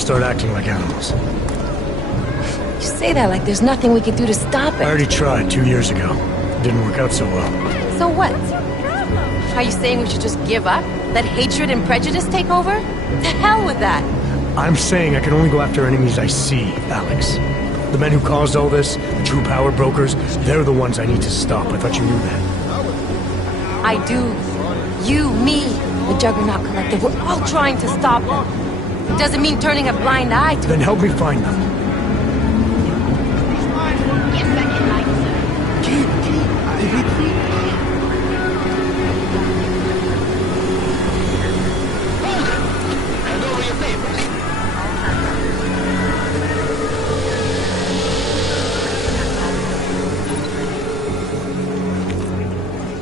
start acting like animals. You say that like there's nothing we could do to stop I it. already tried 2 years ago. It didn't work out so well. So what? Are you saying we should just give up? Let hatred and prejudice take over? To hell with that! I'm saying I can only go after enemies I see, Alex. The men who caused all this, the true power brokers, they're the ones I need to stop. I thought you knew that. I do. You, me, the Juggernaut Collective, we're all trying to stop them. It doesn't mean turning a blind eye to Then help me find them.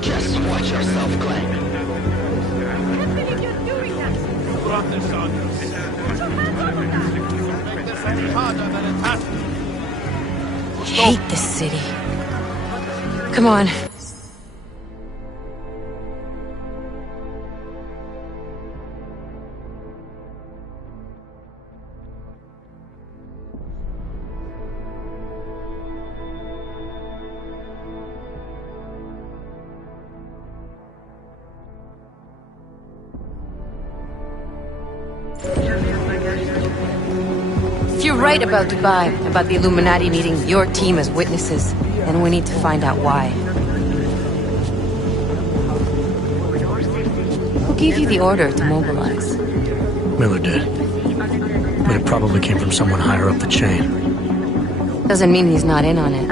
Just watch yourself, Glenn. hate this city. Come on. If you're right about Dubai, about the Illuminati needing your team as witnesses, then we need to find out why. Who gave you the order to mobilize? Miller did. But it probably came from someone higher up the chain. Doesn't mean he's not in on it.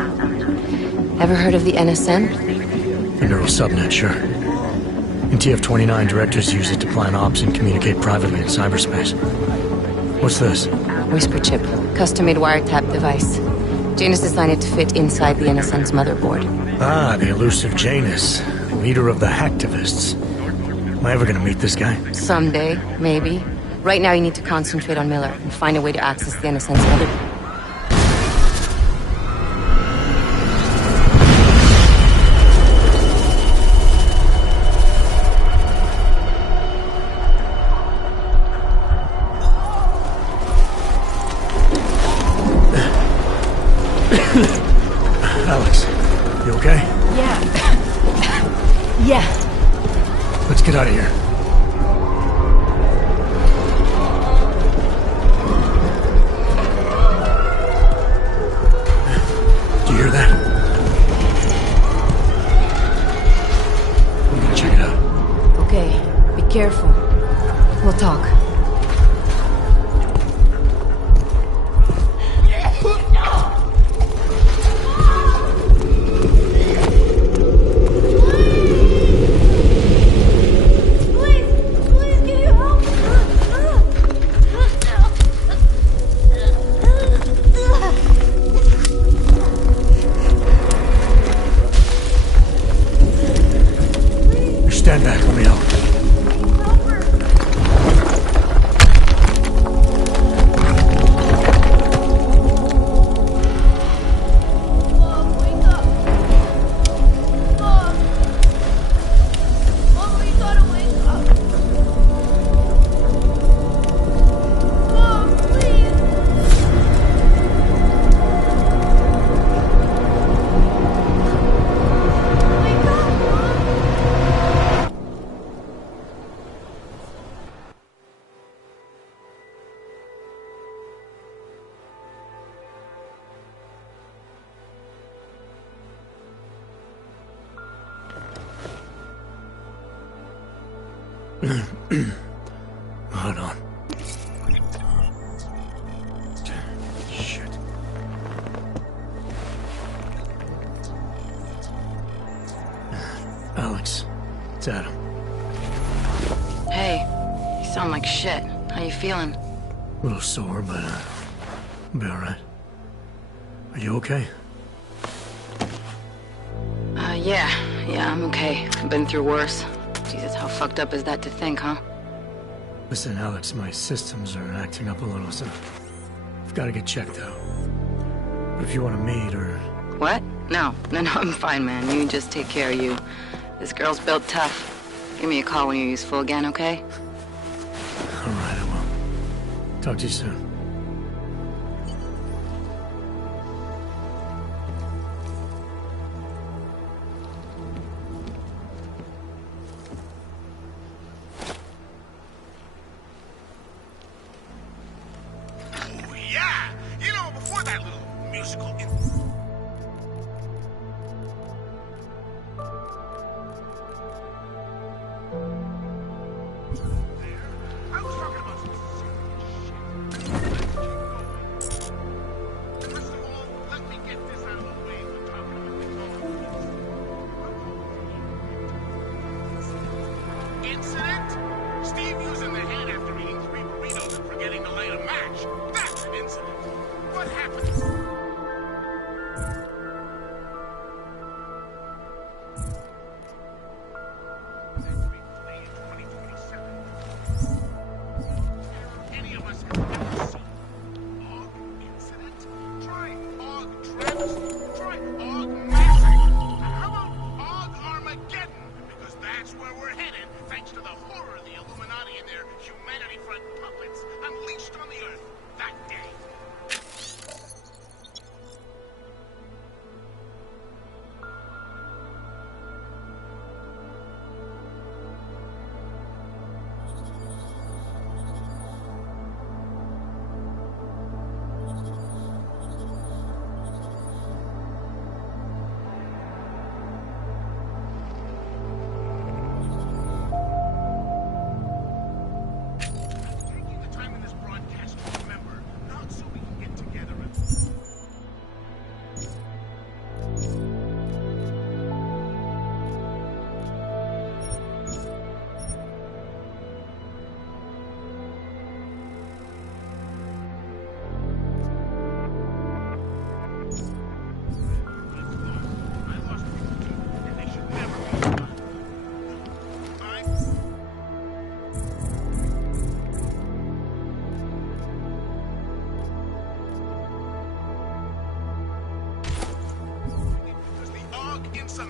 Ever heard of the NSN? The neural subnet, sure. In TF-29, directors use it to plan ops and communicate privately in cyberspace. What's this? Whisper chip, custom-made wiretap device. Janus designed it to fit inside the NSN's motherboard. Ah, the elusive Janus, leader of the hacktivists. Am I ever gonna meet this guy? Someday, maybe. Right now you need to concentrate on Miller and find a way to access the NSN's motherboard. Alex, you okay? Yeah. Yeah. Let's get out of here. Do you hear that? I'm gonna check it out. Okay, be careful. We'll talk. Stand back, let me help. Hold on. Shit. Alex, it's Adam. Hey, you sound like shit. How you feeling? A little sore, but I'll be alright. Are you okay? Yeah, I'm okay. I've been through worse. Jesus, how fucked up is that to think, huh? Listen, Alex, my systems are acting up a little, so I've got to get checked out. But if you want to meet or... What? No, I'm fine, man. You just take care of you. This girl's built tough. Give me a call when you're useful again, okay? Alright, I will. Talk to you soon. incident? Steve using the head after eating 3 burritos and forgetting to light a match. That's an incident. What happened?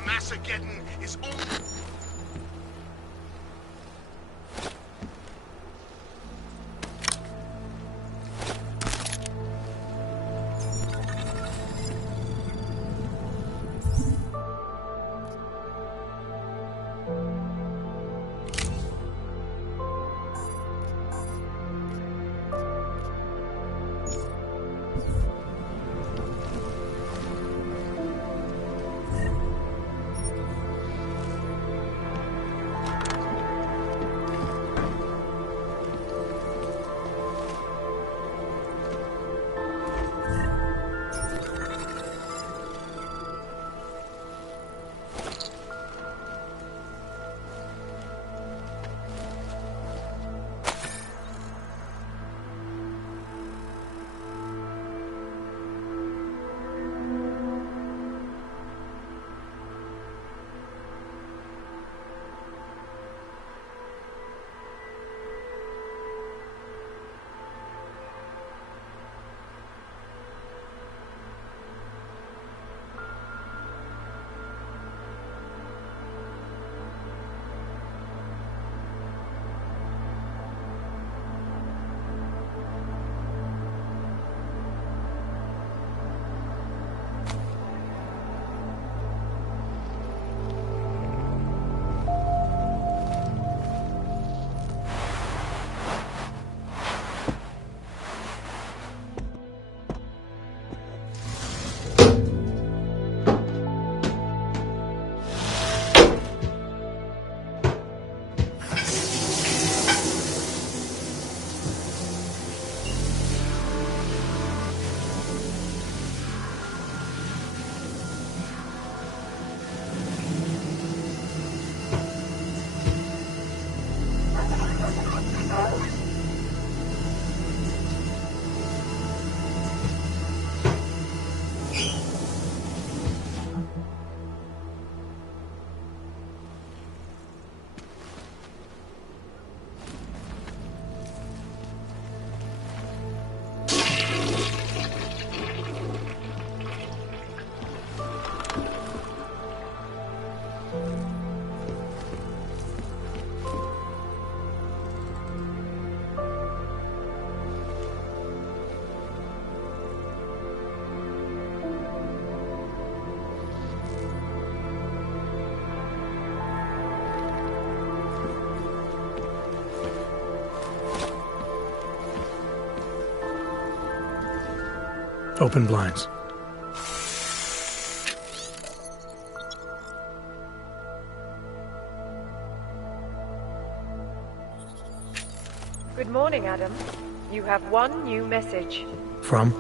Masageddon is only... Open blinds. Good morning, Adam. You have one new message. From?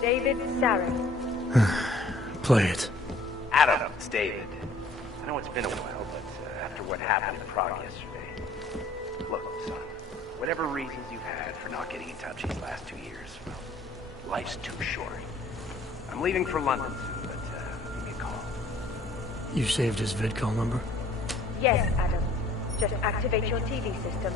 David Sarek. Play it. Adam, it's David. I know it's been a while, but after what happened in Prague yesterday, Look, son, whatever reasons you've had for not getting in touch these last 2 years, well, life's too short. I'm leaving for London soon, but give me a call. You saved his VidCall number? Yes, Adam. Just activate your TV system.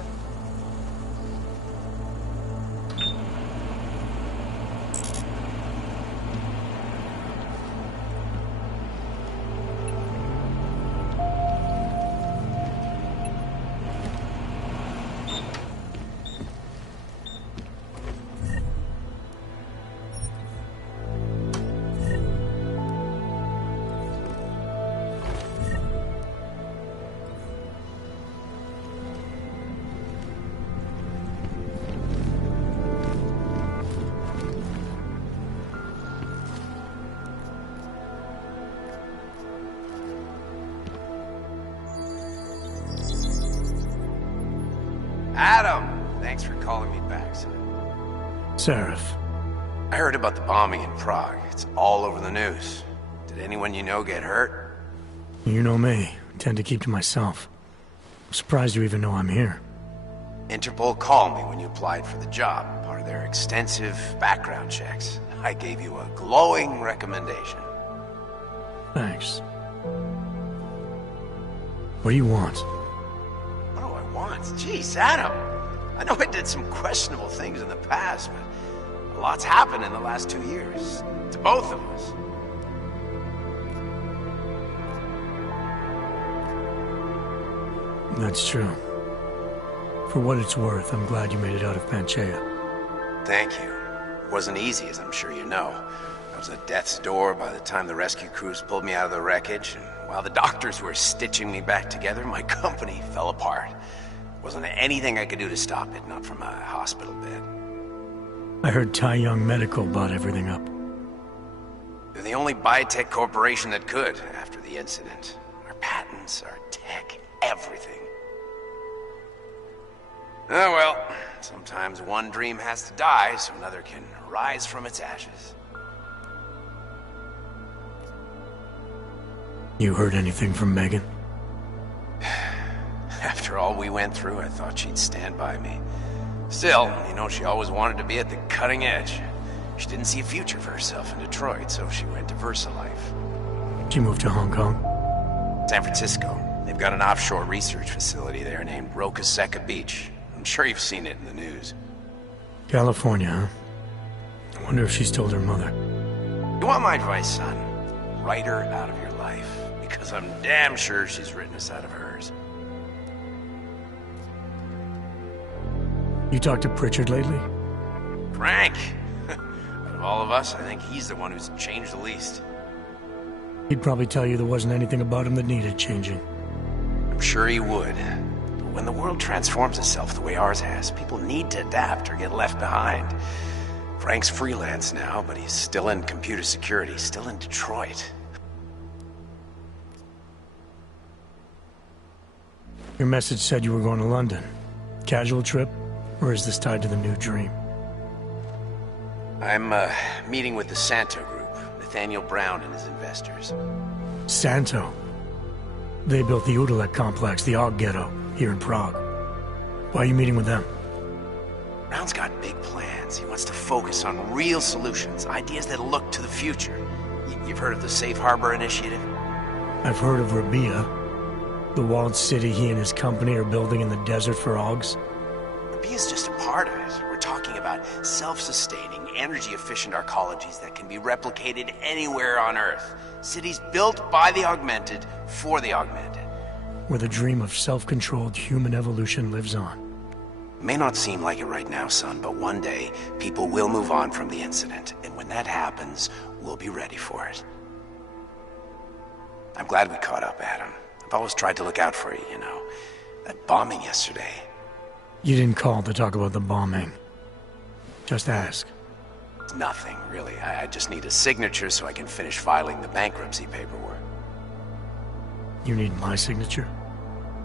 Adam! Thanks for calling me back, son. Seraph. I heard about the bombing in Prague. It's all over the news. Did anyone you know get hurt? You know me. I tend to keep to myself. I'm surprised you even know I'm here. Interpol called me when you applied for the job, part of their extensive background checks. I gave you a glowing recommendation. Thanks. What do you want? What do I want? Jeez, Adam! I know I did some questionable things in the past, but a lot's happened in the last 2 years. To both of us. That's true. For what it's worth, I'm glad you made it out of Panchaea. Thank you. It wasn't easy, as I'm sure you know. I was at death's door by the time the rescue crews pulled me out of the wreckage, and while the doctors were stitching me back together, my company fell apart. Wasn't anything I could do to stop it, not from a hospital bed. I heard Tai Young Medical bought everything up. They're the only biotech corporation that could, after the incident. Our patents, our tech, everything. Oh well, sometimes one dream has to die so another can rise from its ashes. You heard anything from Megan? After all we went through, I thought she'd stand by me. Still, you know, she always wanted to be at the cutting edge. She didn't see a future for herself in Detroit, so she went to VersaLife. She moved to Hong Kong? San Francisco. They've got an offshore research facility there named Roca Seca Beach. I'm sure you've seen it in the news. California, huh? I wonder if she's told her mother. You want my advice, son? Write her out of your life. Because I'm damn sure she's written us out of hers. You talked to Pritchard lately? Frank! Out of all of us, I think he's the one who's changed the least. He'd probably tell you there wasn't anything about him that needed changing. I'm sure he would. But when the world transforms itself the way ours has, people need to adapt or get left behind. Frank's freelance now, but he's still in computer security, still in Detroit. Your message said you were going to London. Casual trip? Or is this tied to the new dream? I'm, meeting with the Santo Group, Nathaniel Brown and his investors. Santo? They built the Udalek complex, the Og Ghetto, here in Prague. Why are you meeting with them? Brown's got big plans. He wants to focus on real solutions, ideas that look to the future. You've heard of the Safe Harbor Initiative? I've heard of Rabia, the walled city he and his company are building in the desert for Augs. Rabia's just a part of it. We're talking about self-sustaining, energy-efficient arcologies that can be replicated anywhere on Earth. Cities built by the augmented, for the augmented. Where the dream of self-controlled human evolution lives on. It may not seem like it right now, son, but one day, people will move on from the incident, and when that happens, we'll be ready for it. I'm glad we caught up, Adam. I've always tried to look out for you, you know. That bombing yesterday. You didn't call to talk about the bombing. Just ask. It's nothing, really. I just need a signature so I can finish filing the bankruptcy paperwork. You need my signature?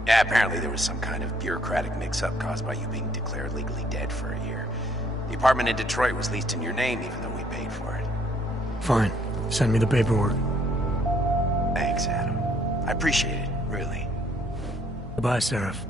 Yeah, apparently there was some kind of bureaucratic mix-up caused by you being declared legally dead for a year. The apartment in Detroit was leased in your name even though we paid for it. Fine. Send me the paperwork. Thanks, Adam. I appreciate it, really. Goodbye, Seraph.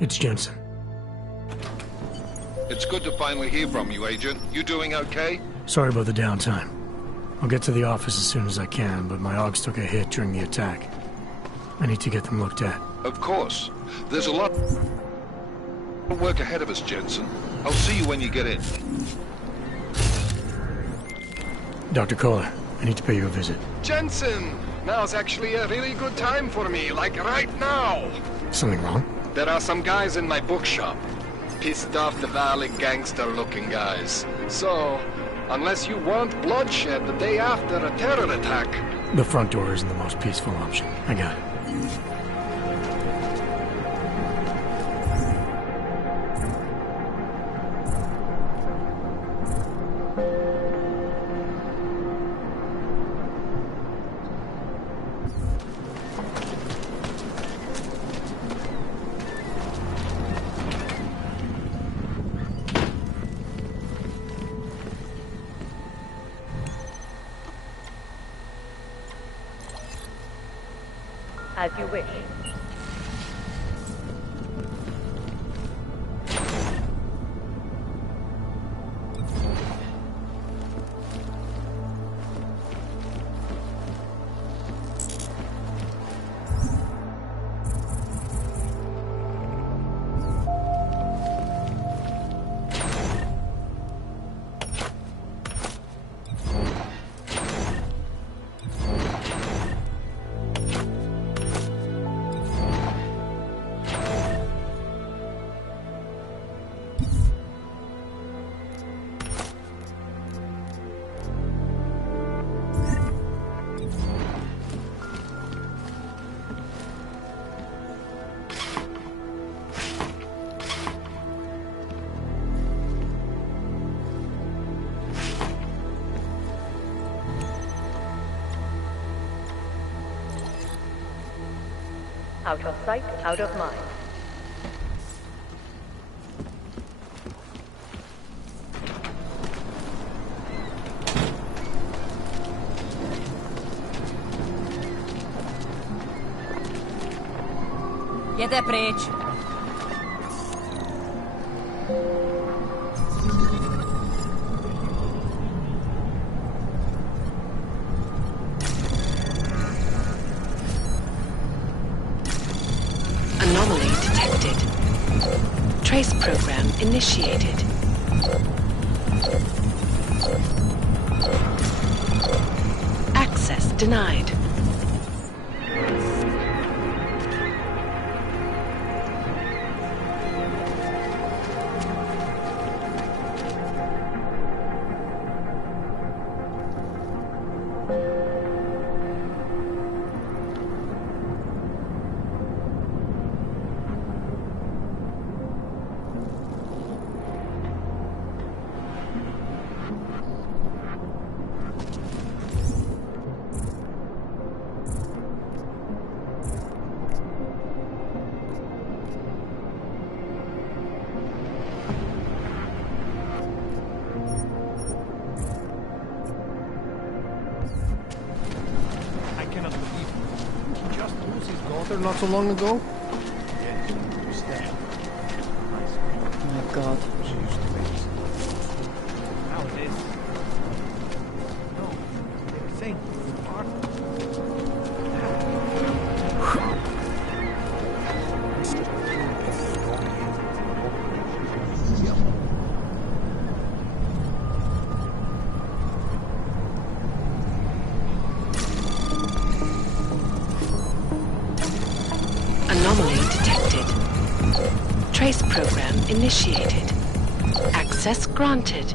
It's Jensen. It's good to finally hear from you, Agent. You doing okay? Sorry about the downtime. I'll get to the office as soon as I can, but my Augs took a hit during the attack. I need to get them looked at. Of course. There's a lot of work ahead of us, Jensen. I'll see you when you get in. Dr. Kohler, I need to pay you a visit. Jensen! Now's actually a really good time for me, like right now! Something wrong? There are some guys in my bookshop. Pissed off the Valley gangster-looking guys. So, unless you want bloodshed the day after a terror attack... The front door isn't the most peaceful option. I got it. As you wish. Out of sight, out of mind. Jede pryč. Anomaly detected. Trace program initiated. Access denied. Not so long ago? Oh my God. Nowadays. No, they were saying the part. Anomaly detected. Trace program initiated. Access granted.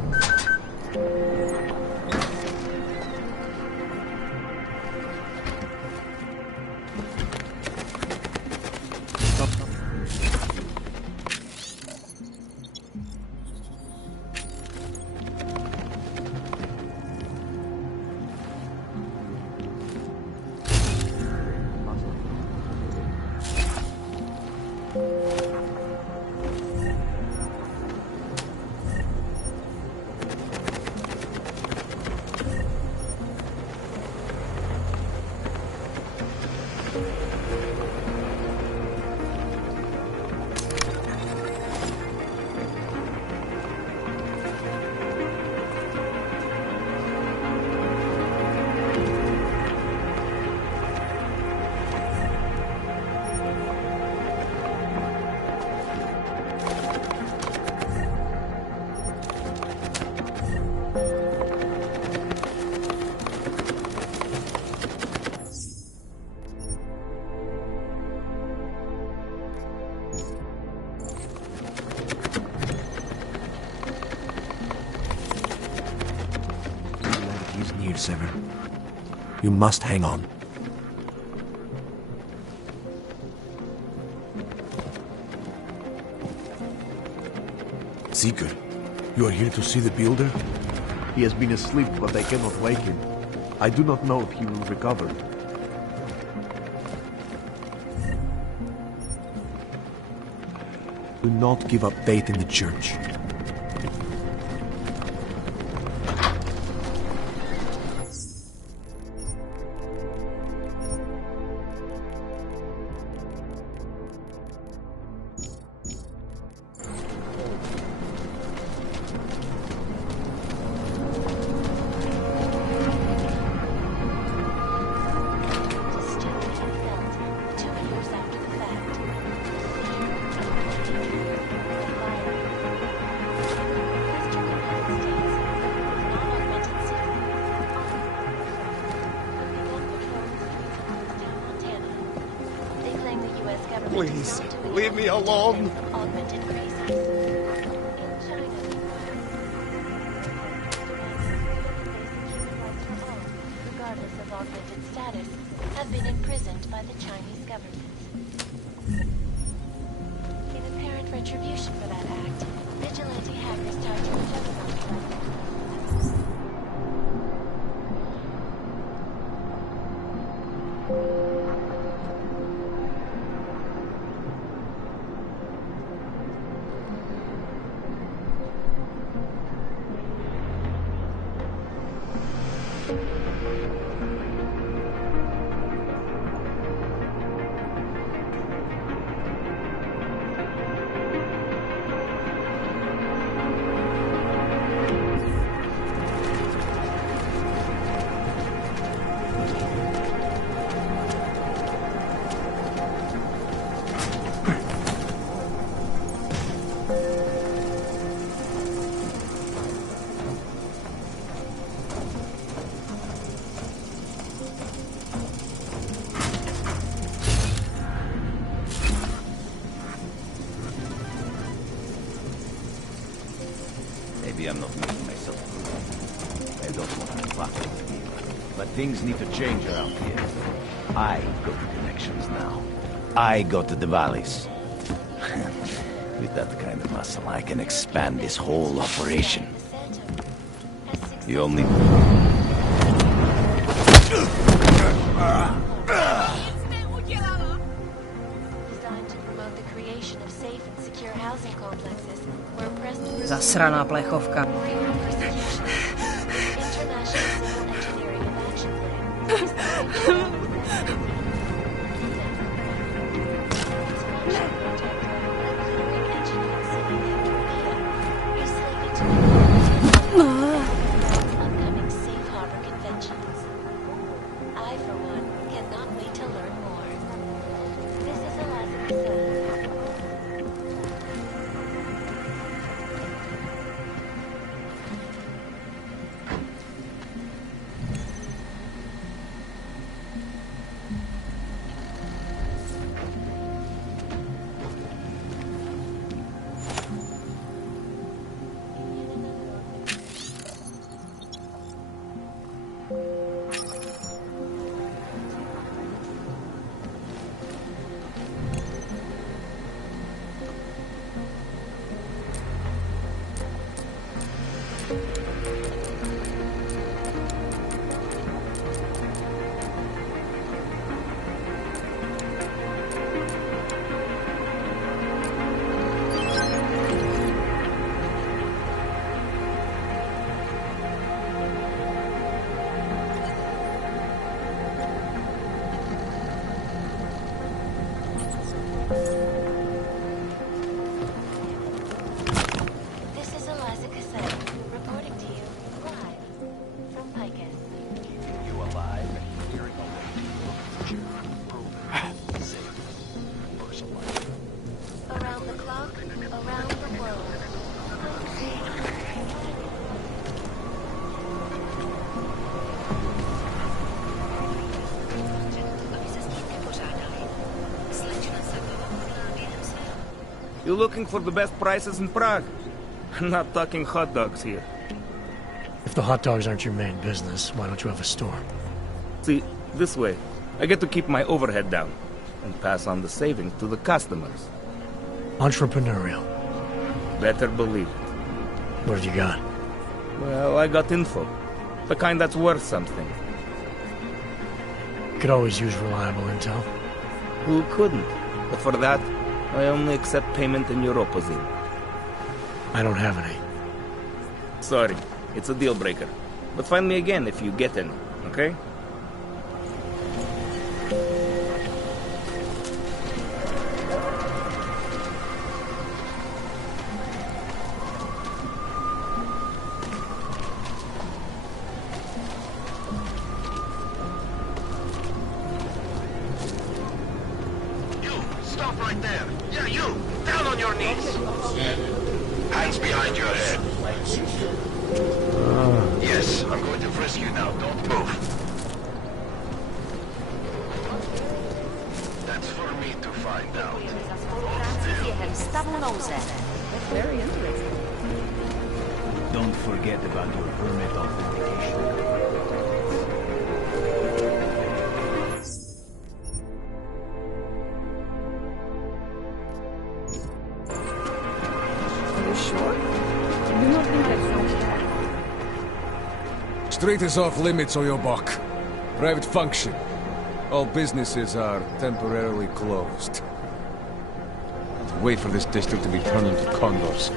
here, Sever. You must hang on. Seeker, you are here to see the Builder? He has been asleep, but I cannot wake him. I do not know if he will recover. Do not give up faith in the Church. Please, leave me alone. Regardless of augmented status, have been imprisoned by the Chinese government. In apparent retribution for that act, vigilante hackers tied to the Juggernaut Collective. Maybe I'm not making myself clear. I don't want to fuck with you. But things need to change around here. I got the connections now. I got to the valleys. With that kind of muscle, I can expand this whole operation. You only... Designed to promote the creation of safe and secure housing complexes where oppressed groups Zasraná plechovka. International Civil Engineering and Action Plan. Upcoming safe harbor conventions. I, for one, cannot wait to learn more. This is Eliza Cassell, reporting to you live from Picus. You alive and clearing the way to your future. Proven, safe, personalized. Around the clock, around the world. You're looking for the best prices in Prague? Not talking hot dogs here. If the hot dogs aren't your main business, why don't you have a store? See, this way, I get to keep my overhead down and pass on the savings to the customers. Entrepreneurial. Better believe it. What have you got? Well, I got info. The kind that's worth something. Could always use reliable intel. Who couldn't? But for that, I only accept payment in Europozine. I don't have any. Sorry, it's a deal breaker. But find me again if you get any, okay? Stop right there! Yeah, you! Down on your knees! Hands behind your head. Yes, I'm going to frisk you now. Don't move. That's for me to find out. Very interesting. Don't forget about your permit authentication. Street is off limits, Oyobok. Private function. All businesses are temporarily closed. Wait for this district to be turned into condos.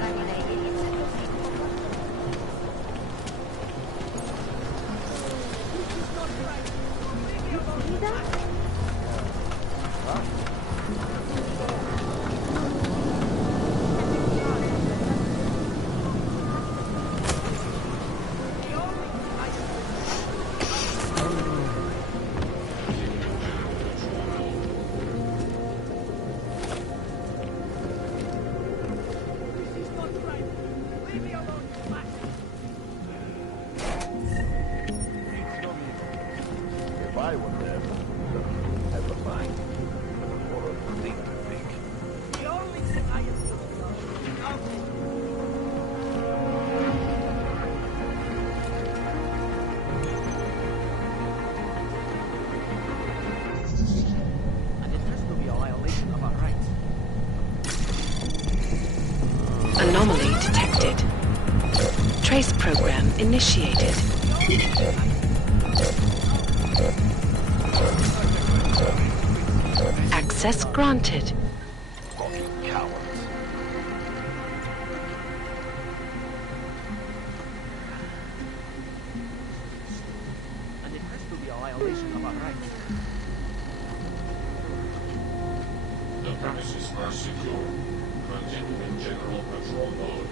I were there, never mind. Horrible thing to think. The only thing I am And it has to be a violation of our rights. Anomaly detected. Trace program initiated. Access granted. Fucking cowards. And it has to be a violation of our rights. The premises are secure. Continue in general patrol mode.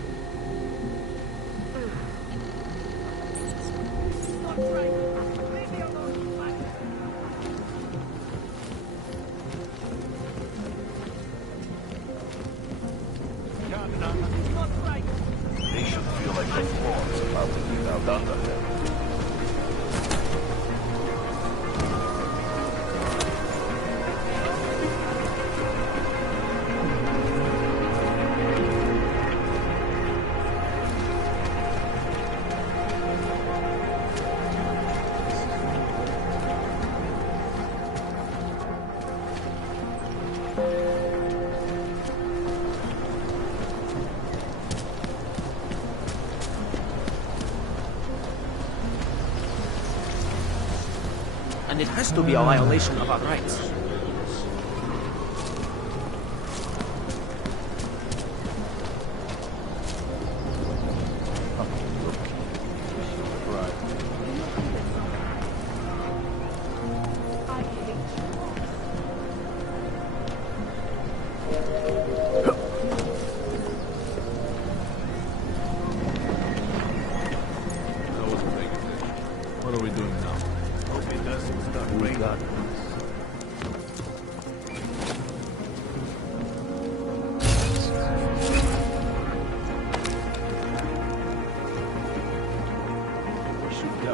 not right. Leave me alone, you bastard. Not right. They should feel like the floor is about to give out under them. And it has to be a violation of our rights. What are we doing now? Hope it doesn't start raining. Where should we go?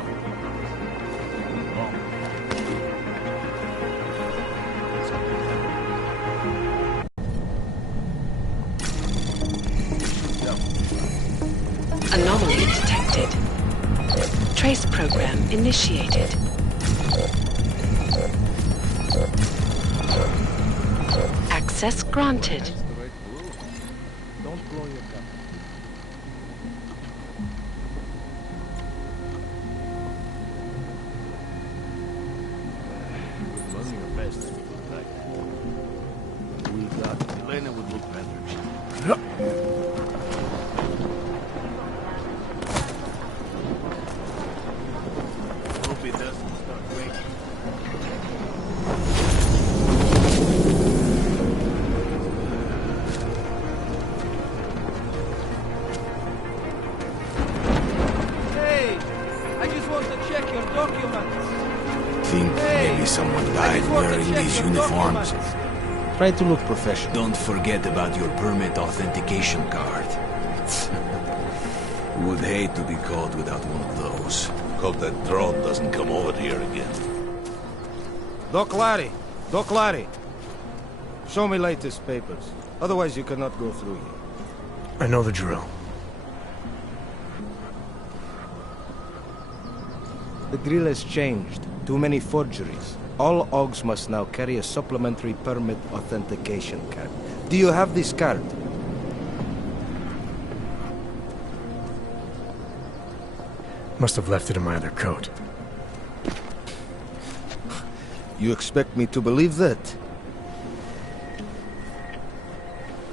Anomaly detected. Trace program initiated. Access granted. Don't blow your cover. Learning your best. We got Elena would look better. Hope it doesn't start raining. Hey, I just want to check your documents. Think maybe someone died wearing these uniforms. Try to look professional. Don't forget about your permit authentication card. Would hate to be caught without one of those. Hope that drone doesn't come over here again. Doc Larry. Show me latest papers. Otherwise you cannot go through here. I know the drill. The drill has changed. Too many forgeries. All OGs must now carry a supplementary permit authentication card. Do you have this card? Must have left it in my other coat. You expect me to believe that?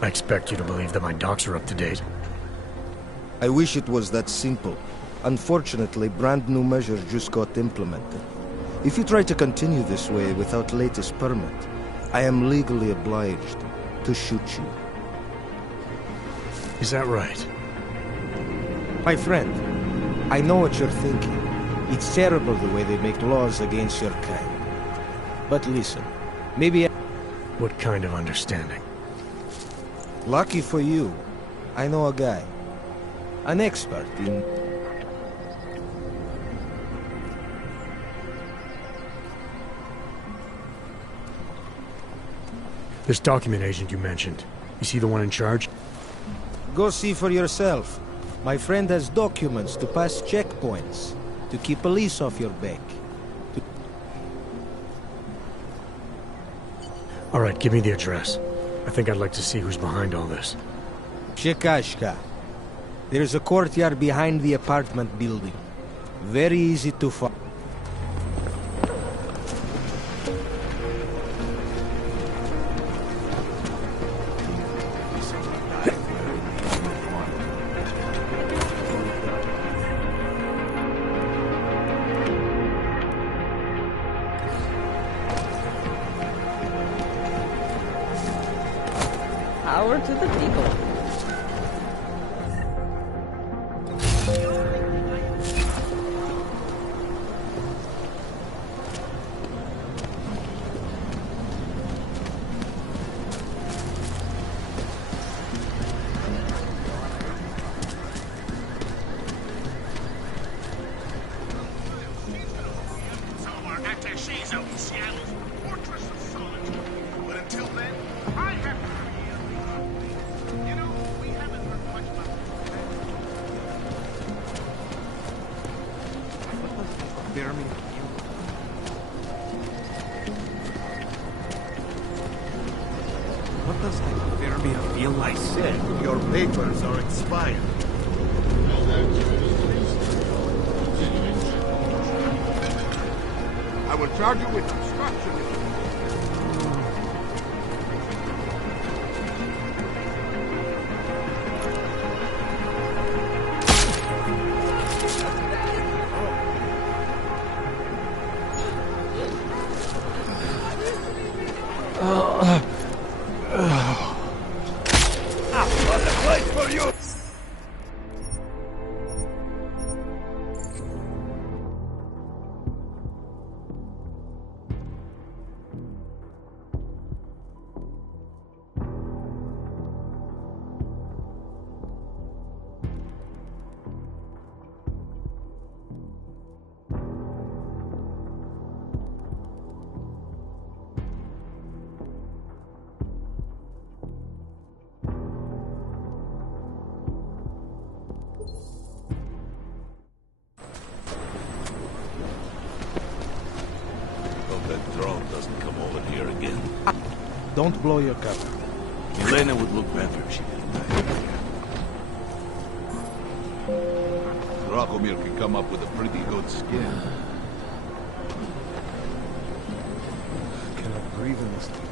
I expect you to believe that my docs are up to date. I wish it was that simple. Unfortunately, brand new measures just got implemented. If you try to continue this way without latest permit, I am legally obliged to shoot you. Is that right? My friend, I know what you're thinking. It's terrible the way they make laws against your kind. But listen, maybe What kind of understanding? lucky for you, I know a guy. An expert in... This document agent you mentioned, is he the one in charge? Go see for yourself. My friend has documents to pass checkpoints, to keep police off your back. All right, give me the address. I think I'd like to see who's behind all this. Shekashka. There's a courtyard behind the apartment building. Very easy to find. Power to the people. Some of our attachés out in Seattle's Fortress of Solitude. But until then, I have to you know, we haven't heard much about What does hypothermia feel like? I said, your papers are expired. I will charge you with obstruction. doesn't come over here again. Don't blow your cover. Elena would look better if she didn't die here. Dracomir can come up with a pretty good skin. I cannot breathe in this thing.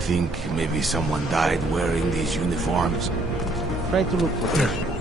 Think maybe someone died wearing these uniforms? Try to look for it.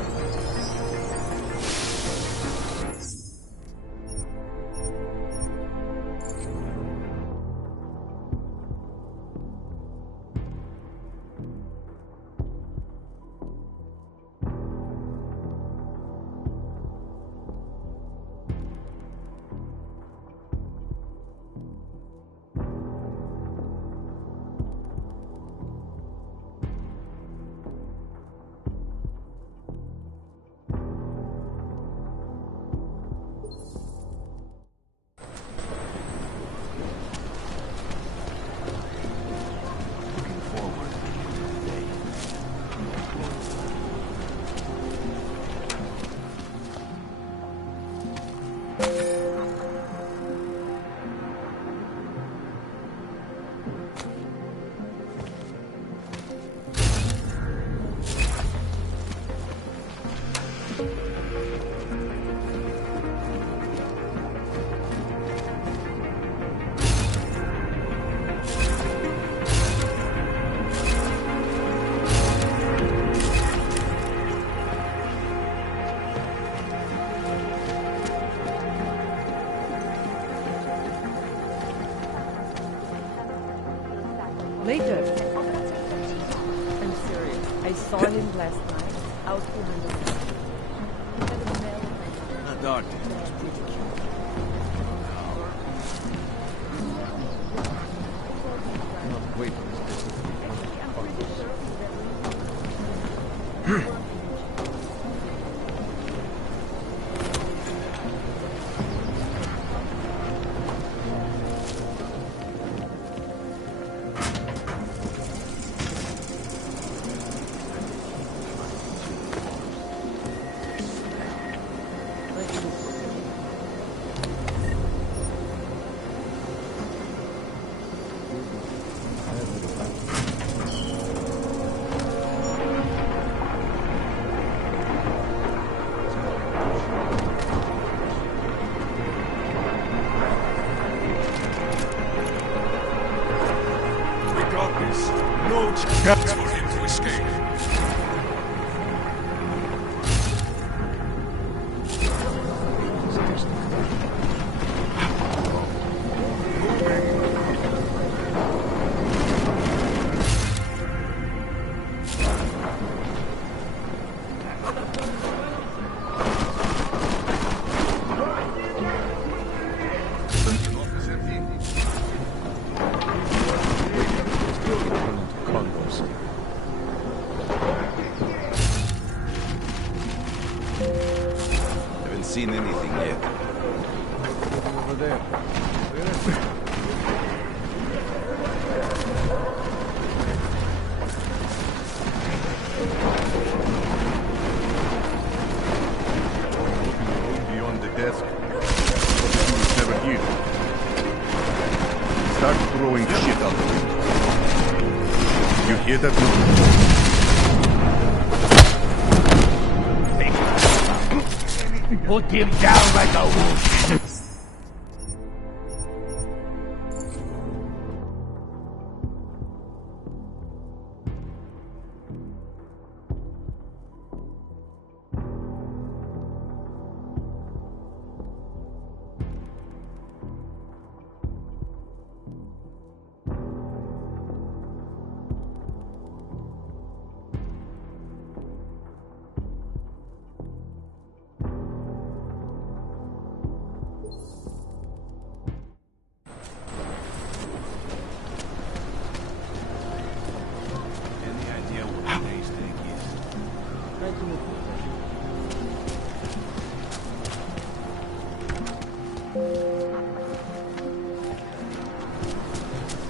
Later. I'm serious. I saw him last night, out behind the wall. He had a melon. The doctor was pretty cute. Wait for this business to be No chance for him to escape. Seen anything yet? over there. Where is it? Beyond the desk. It's never here. Start throwing shit out the window. You hear that? Put him down like a wolf!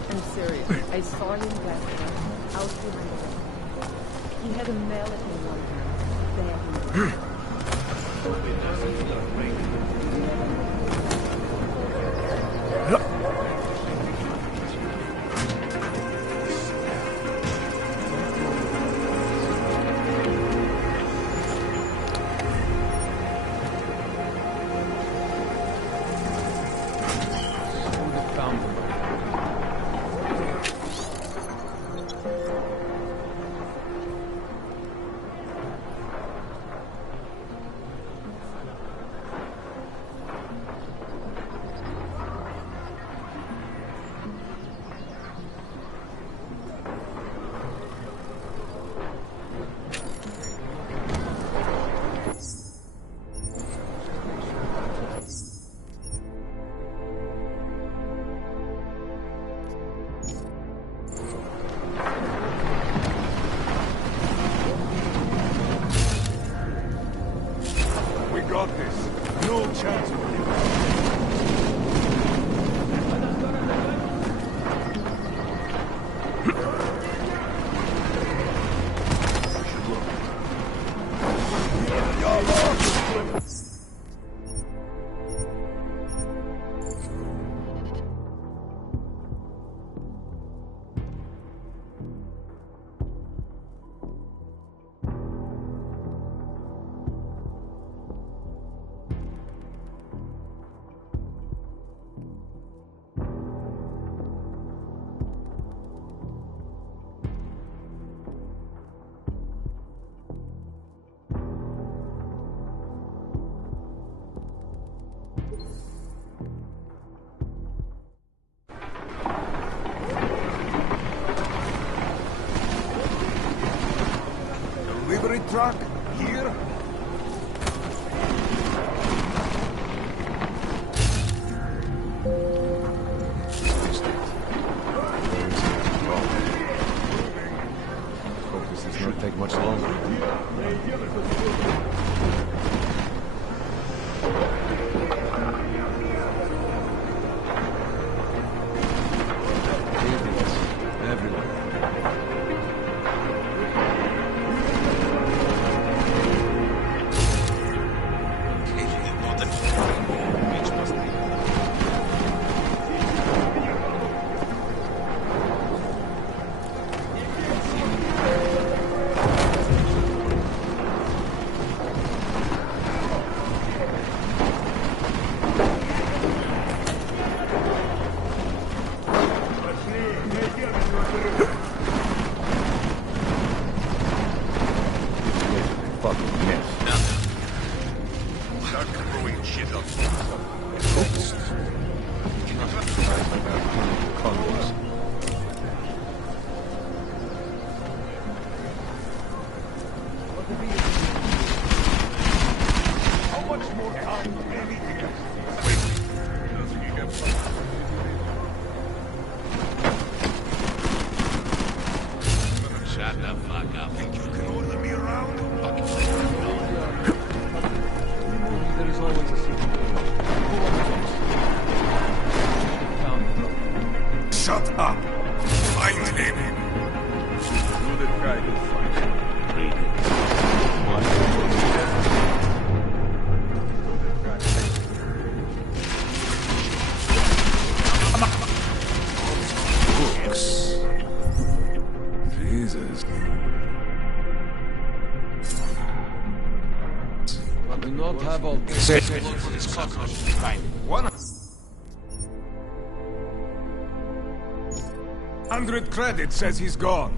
I'm serious. I saw him last night, out behind the wall. He had a mallet in one hand. There he was. got this. No chance for you. Delivery truck? Here? Hope this does not take much longer. Idiots. Everywhere. Start throwing shit up. How much more time do we need to get? Shut the fuck up. Think you can order me around? There is always a secret. Shut up! Find him! Do the guy who finds him. Books. Jesus. I do not have all this. One 100 credits says he's gone.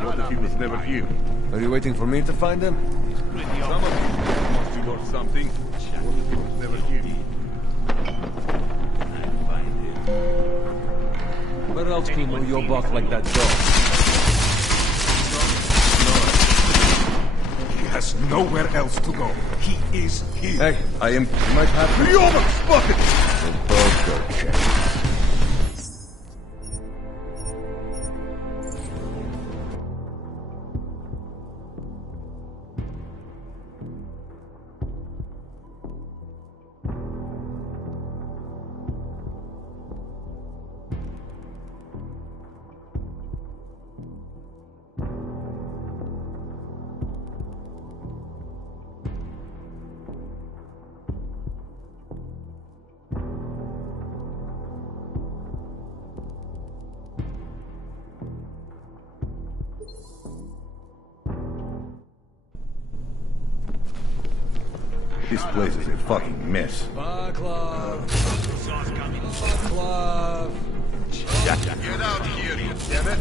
What if he was never here? Are you waiting for me to find him? Some of you must be worth something. What if he was never here? Where else can you move your buck like that dog? He has nowhere else to go. He is here. Hey, I am... You might have to... You almost spotted! The poker check. This place is a fucking mess. Vaclav! Vaclav! Get out here, you damn it!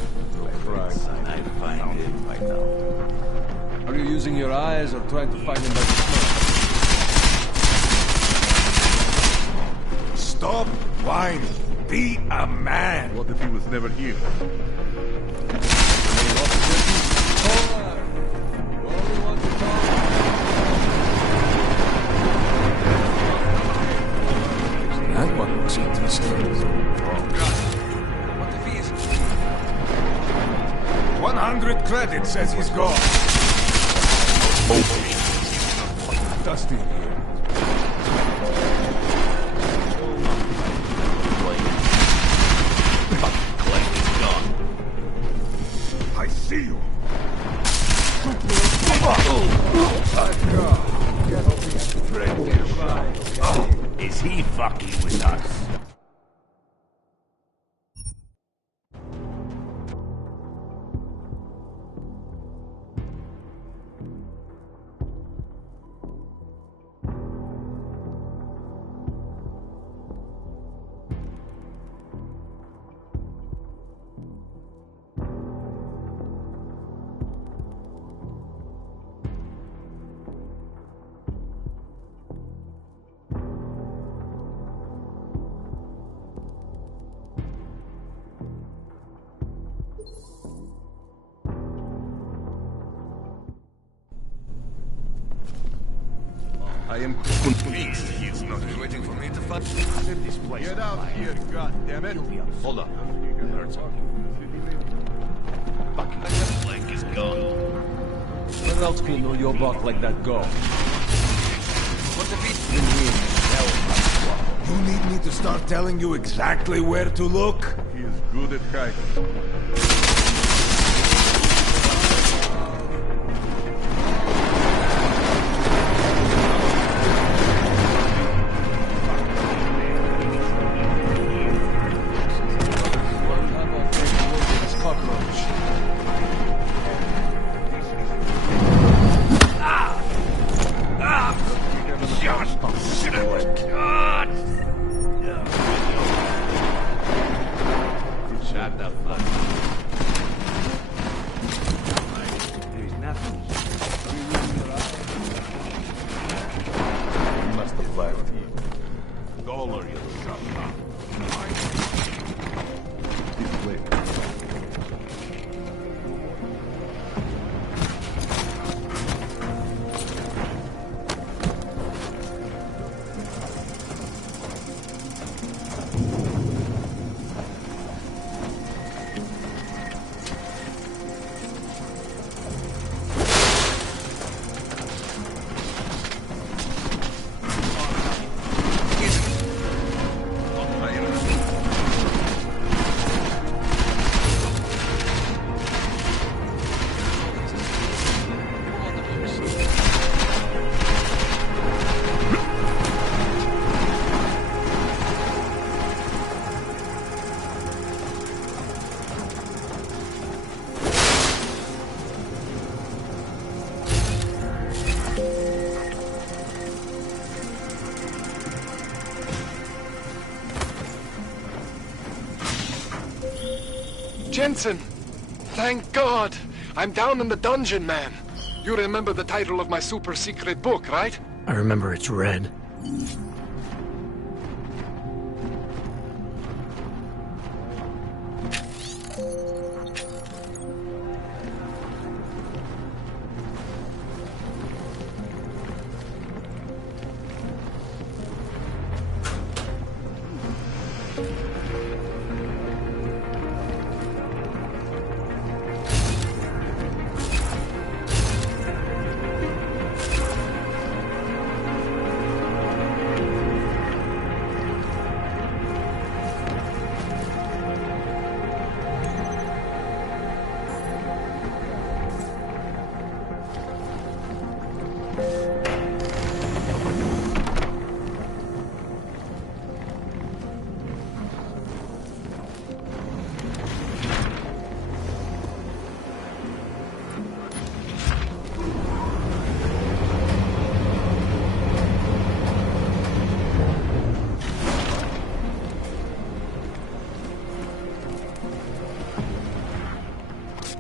I find him right now. Are you using your eyes or trying to find him by the smoke? Stop whining. Be a man. What if he was never here? That one looks interesting. What if he's... 100 credits says he's gone. Oh. Does still here. I see you. Is he fucking with us? I am convinced he's not waiting for me to fight. This place. Get out here, goddammit. Hold up. Fucking flank is gone. Where else can your buck like that go? What the beast in here? You need me to start telling you exactly where to look? He is good at hiding. Jensen! Thank God! I'm down in the dungeon, man. You remember the title of my super secret book, right? I remember it's red.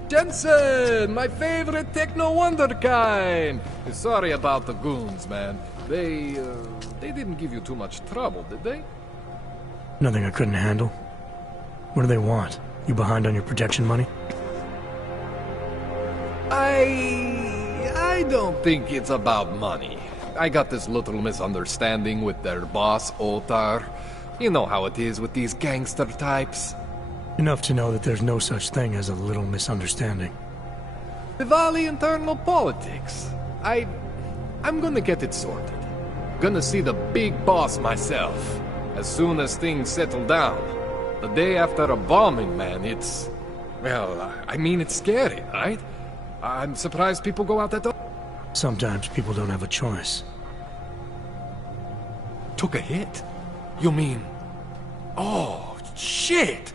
Jensen! My favorite techno wonderkind! Sorry about the goons, man. They didn't give you too much trouble, did they? Nothing I couldn't handle. What do they want? You behind on your protection money? I don't think it's about money. I got this little misunderstanding with their boss, Otar. You know how it is with these gangster types. Enough to know that there's no such thing as a little misunderstanding. Diwali internal politics. I'm gonna get it sorted. Gonna see the big boss myself. As soon as things settle down. The day after a bombing, man, it's... Well, I mean, it's scary, right? I'm surprised people go out that door. Sometimes people don't have a choice. Took a hit? You mean... Oh, shit!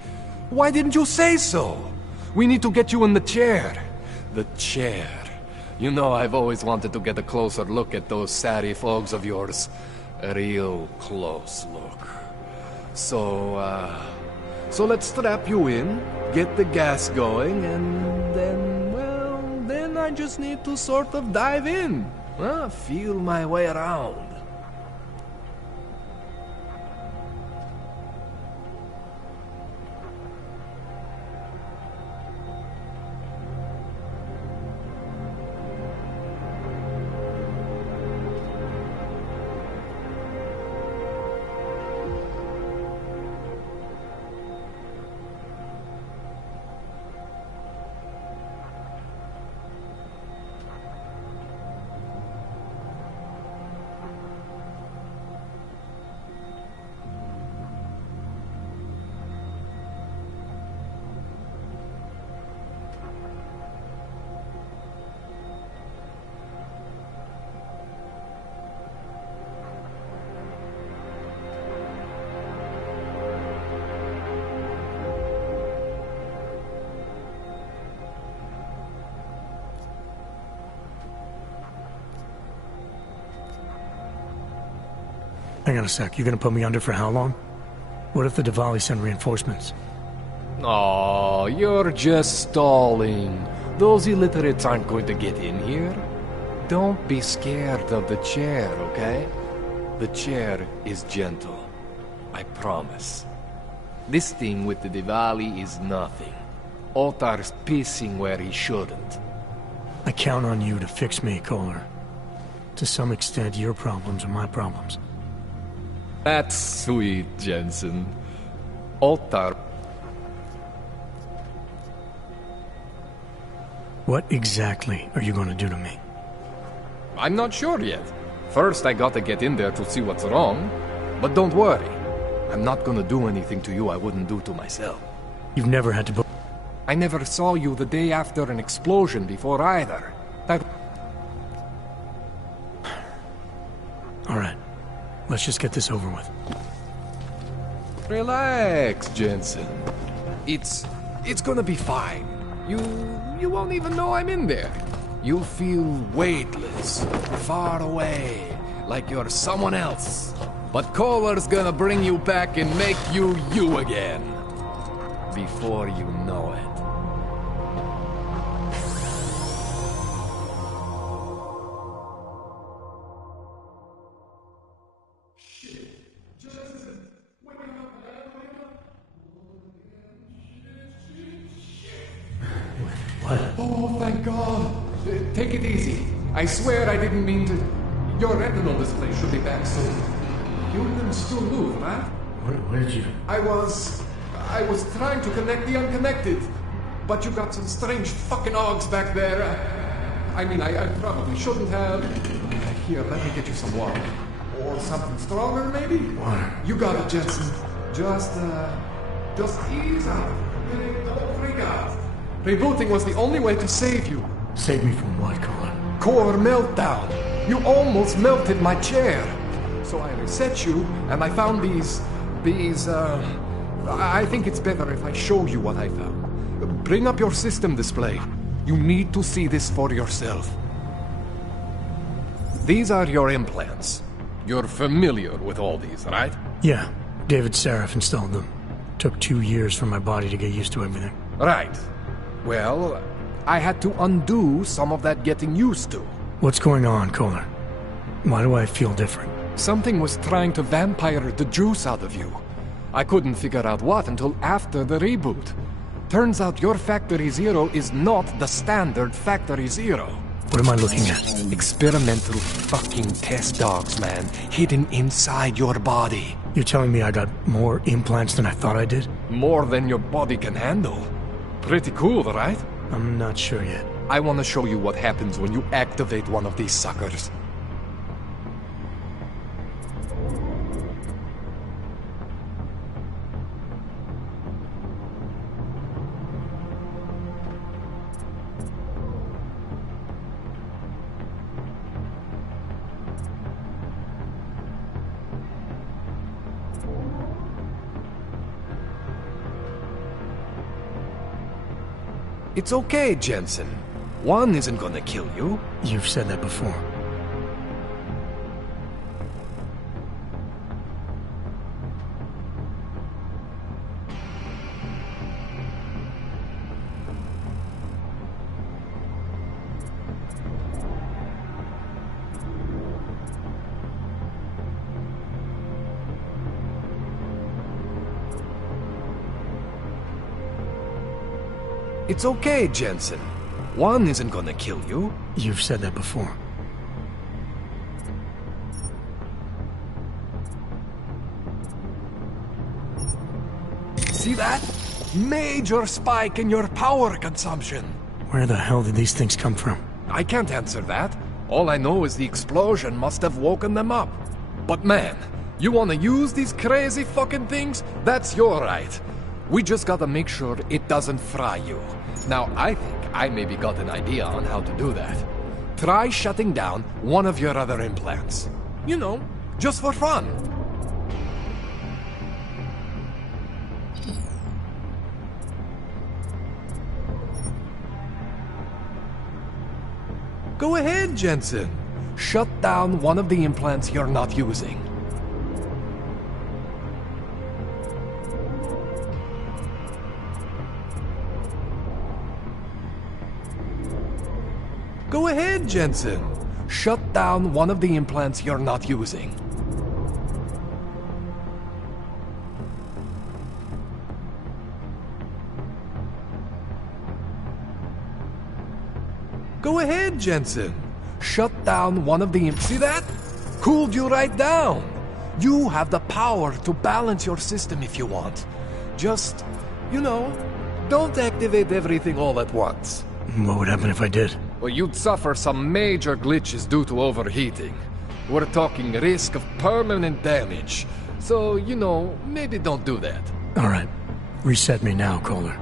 Why didn't you say so? We need to get you in the chair. The chair. You know, I've always wanted to get a closer look at those satty folks of yours. A real close look. So let's strap you in, get the gas going, and then, well, then I just need to sort of dive in. Feel my way around. Hang on a sec, you gonna put me under for how long? What if the Diwali send reinforcements? Oh, you're just stalling. Those illiterates aren't going to get in here. Don't be scared of the chair, okay? The chair is gentle. I promise. This thing with the Diwali is nothing. Ottar's pissing where he shouldn't. I count on you to fix me, Kohler. To some extent, your problems are my problems. That's sweet, Jensen. Ottar. What exactly are you going to do to me? I'm not sure yet. First, I gotta get in there to see what's wrong. But don't worry. I'm not gonna do anything to you I wouldn't do to myself. You've never had to... I never saw you the day after an explosion before either. That... All right. Let's just get this over with. Relax, Jensen. It's gonna be fine. You won't even know I'm in there. You'll feel weightless, far away, like you're someone else. But Kohler's gonna bring you back and make you you again. Before you know it. Oh, thank God. Take it easy. I swear I didn't mean to... Your retinal display should be back soon. You can still move, right? Where did you... I was trying to connect the unconnected. But you got some strange fucking ogs back there. I mean, I probably shouldn't have... Here, let me get you some water. Or something stronger, maybe? Water. You got it, Jensen. Just ease out. Don't freak out. Rebooting was the only way to save you. Save me from what, Kohler? Core meltdown. You almost melted my chair. So I reset you, and I found these... I think it's better if I show you what I found. Bring up your system display. You need to see this for yourself. These are your implants. You're familiar with all these, right? Yeah. David Sarif installed them. Took 2 years for my body to get used to everything. Right. Well, I had to undo some of that getting used to. What's going on, Kohler? Why do I feel different? Something was trying to vampire the juice out of you. I couldn't figure out what until after the reboot. Turns out your Factory Zero is not the standard Factory Zero. What am I looking at? Experimental fucking test dogs, man. Hidden inside your body. You're telling me I got more implants than I thought I did? More than your body can handle. Pretty cool, right? I'm not sure yet. I want to show you what happens when you activate one of these suckers. It's okay, Jensen. One isn't gonna kill you. You've said that before. It's okay, Jensen. One isn't gonna kill you. You've said that before. See that? Major spike in your power consumption. Where the hell did these things come from? I can't answer that. All I know is the explosion must have woken them up. But man, you wanna use these crazy fucking things? That's your right. We just gotta make sure it doesn't fry you. Now, I think I maybe got an idea on how to do that. Try shutting down one of your other implants. You know, just for fun. Go ahead, Jensen. Shut down one of the implants you're not using. Go ahead, Jensen. Shut down one of the implants you're not using. Go ahead, Jensen. Shut down one of the See that? Cooled you right down. You have the power to balance your system if you want. Just, you know, don't activate everything all at once. What would happen if I did? Well, you'd suffer some major glitches due to overheating. We're talking risk of permanent damage. So, you know, maybe don't do that. All right. Reset me now, Kohler.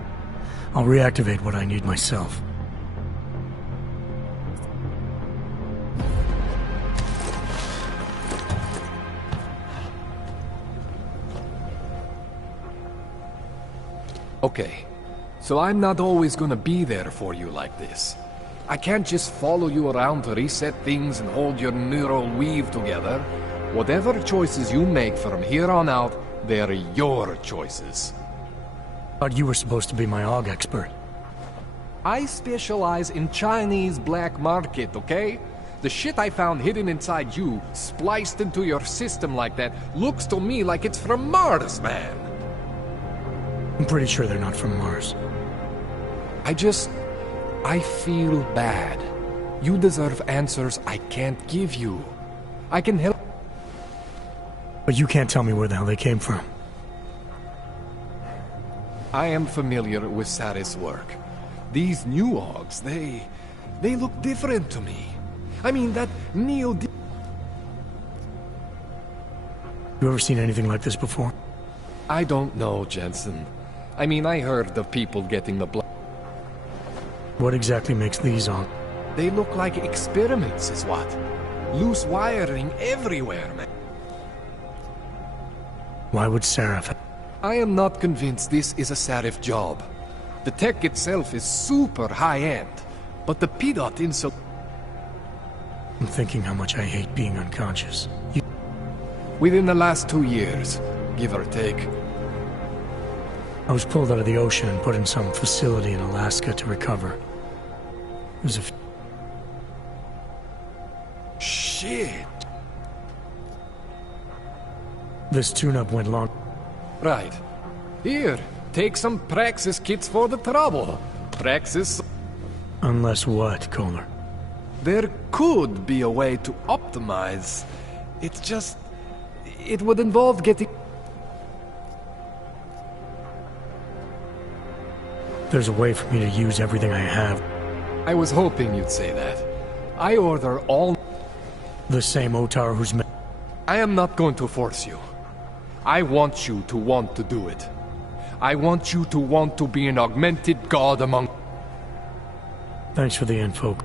I'll reactivate what I need myself. Okay, so I'm not always gonna be there for you like this. I can't just follow you around to reset things and hold your neural weave together. Whatever choices you make from here on out, they're your choices. Thought you were supposed to be my AUG expert. I specialize in Chinese black market, okay? The shit I found hidden inside you, spliced into your system like that, looks to me like it's from Mars, man. I'm pretty sure they're not from Mars. I feel bad. You deserve answers I can't give you. I can help. But you can't tell me where the hell they came from. I am familiar with Saris' work. These new AUGs, they look different to me. I mean, that Neo... You ever seen anything like this before? I don't know, Jensen. I mean, I heard of people getting the blood. What exactly makes these AUG? They look like experiments, is what. Loose wiring everywhere, man. Why would Sarif... I am not convinced this is a Sarif job. The tech itself is super high-end, but the PDOT insult... I'm thinking how much I hate being unconscious. Within the last 2 years, give or take. I was pulled out of the ocean and put in some facility in Alaska to recover. It was a... Shit! This tune-up went long... Right. Here, take some Praxis kits for the trouble. Praxis... Unless what, Kohler? There could be a way to optimize. It's just... It would involve getting... There's a way for me to use everything I have. I was hoping you'd say that. I order all... The same Otar who's... I am not going to force you. I want you to want to do it. I want you to want to be an augmented god among... Thanks for the info.